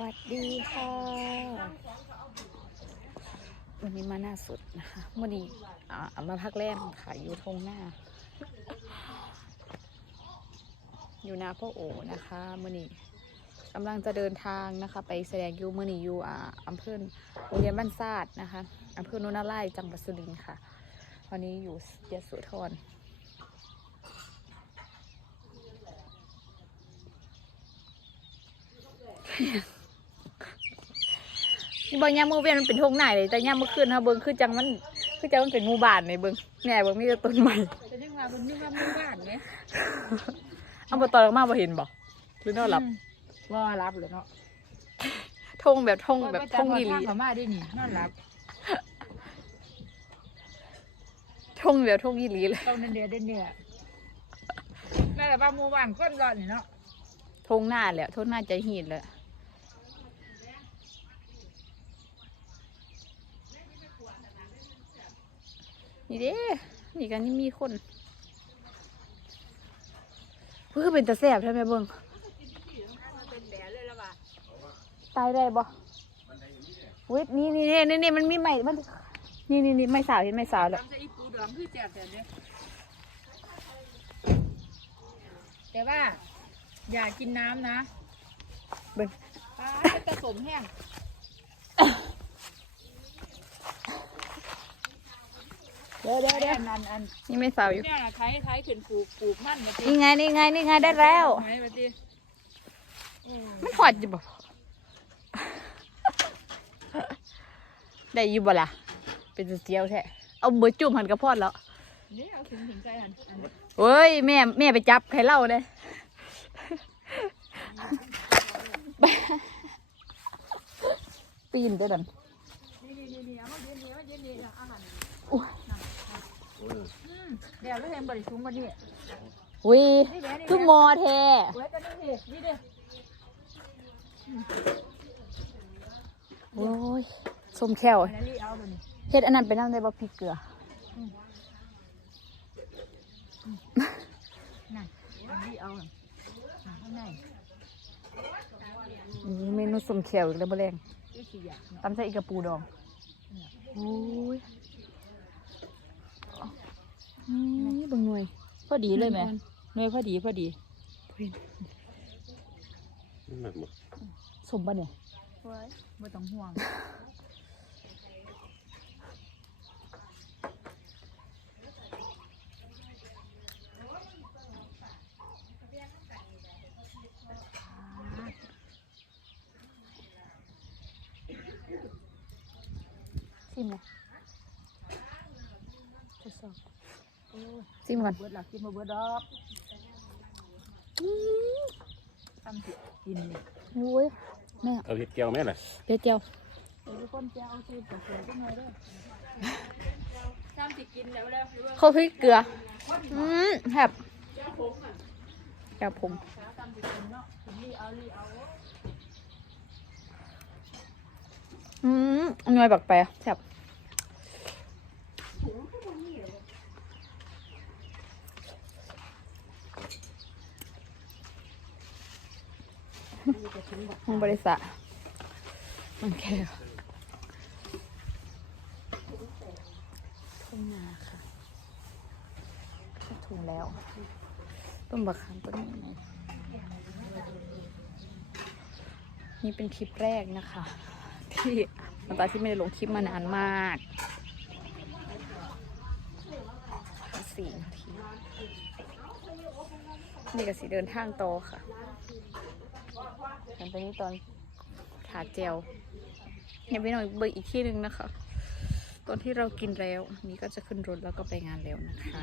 วัสดีค่ะ วันนี้มาหน้าสุดนะคะวันนี้อ่ามาพักแรมค่ะ อยู่ทงหน้า อยู่นาพ่อโอนะคะมื่อนี้กำลังจะเดินทางนะคะ ไปแสดงอยูมื่อนี้อยู่อ่าอำเภอโรงเรียนบ้านซาดนะคะอำเภอโนนาไล่จังหวัดสุรินทร์ค่ะวันนี้อยู่ยโสธรนี่ บางยามมือเวียนมันเป็นทงไหนเลยแต่ยามมือคืนค่ะเบิ้งคือจังมันคือจังมันเป็นหมู่บ้านในเบิ้งแหน่เบิ้งมีแต่ต้นไม้จะนึกว่ามันนึกว่ามือบ้านไงเอาบตอนออกมาบ่เห็นบ่หรือนอนหลับว่ารับเลยเนาะทงแบบทงแบบทงอีหลีทางเขามาด้วยนี่นอนรับทงแบบทงอีหลีเลยต้องเดินเดียเดินเดียแม่แต่ว่าหมู่บ้านก้นร้อนนี่เนาะทงหน้าแหละทงหน้าใจหีดเลย นี่เด้ นี่กันนี่มีคนเพื่อเป็นตาแสบใช่ไหมเบิ้งเป็นแผลเลยละว่ะตายได้บ่เว้ยนี่นี่นี่นี่มันมีใหม่มันนี่นี่นี่ไม่สาวเห็นไม่สาวแล้วทำจะอีปูดองคือแจ่มแต่เนี่ยแต่ว่า อย่ากินน้ำนะเบิ้งป้าจะผสมแห้ง เดี๋ยวเดี๋ยวเดี๋ยวอันอันอันนี่ไม่สาวอยู่เนี่ยนะไทยไทยขึ้นปลูกปลูกมันมาตีนี่ไงนี่ไงนี่ไงได้แล้ว ไหนมาตีอืมมันหอดอยู่บ่ ได้อยู่บ่ล่ะ เป็นเจียวแท้ เอาเบอร์จุ่มหันกระพอดแล้วนี่เอาถึงถึงใจหันอันนี้เฮ้ยแม่แม่ไปจับใครเล่าเด้ปีนได้ดันนี่นี่นี่นี่เอามาเย็นนี่มาเย็นนี่นะอาหารอุ๊ยอืม เดี๋ยวเราเห็นบริสุทธิ์มานี่วินี่แหละนี่คือแหมละอแท้ไว้กันนี่ดินี่ดิโอ้ยส้มแควอันนั้นรีเอาไปนี่เฮ็ดอันนั้นไปน้ำได้บ่พริกเกลือนั่นอันนี้เอาน่ะข้างในอืมเมนูส้มแควอีกแล้วบ่แรงนี่สี่อย่างเนาะตำใส่อีกกระปูดองโอ้ยนี่เบางหน่วย พ อดีเลยไหมหน่วยพอดีพอดีสมบ่เนี่ยไว้ไม่ต้องห่วงซิมเลยทดสอบโอ้ย ซิมก่อนเบิดหลักกินมาเบิดดอกทำสิกินนี่โอ้ยแม่เอาเห็ดเจียวไหมล่ะเผ็ดเจียวเดี๋ยวทุกคนจะเอาสูตรกับเสือขึ้นมาเด้อทำสิกินแล้วแล้วข้าวพริกเกลืออืมแฮบแกบผมทำสิกินเนาะถึงรีเอารีเอาอืมหน่วยบักแปรแซ่บ ห้องบริษัทมันแค่ทุ่งนาค่ะเข้าถุงแล้ว ต้นบักขามต้นนี้ไงนี่เป็นคลิปแรกนะคะ ที่ตอนที่ไม่ได้ลงคลิปมานานมากสี่นาทีนี่ก็สิเดินทางโตค่ะ หลันไปนี้ตอนถาเจลยังไปหน่อยเบิกอีกที่หนึ่งนะคะ ตอนที่เรากินแล้ว นี่ก็จะขึ้นรถแล้วก็ไปงานแล้วนะคะ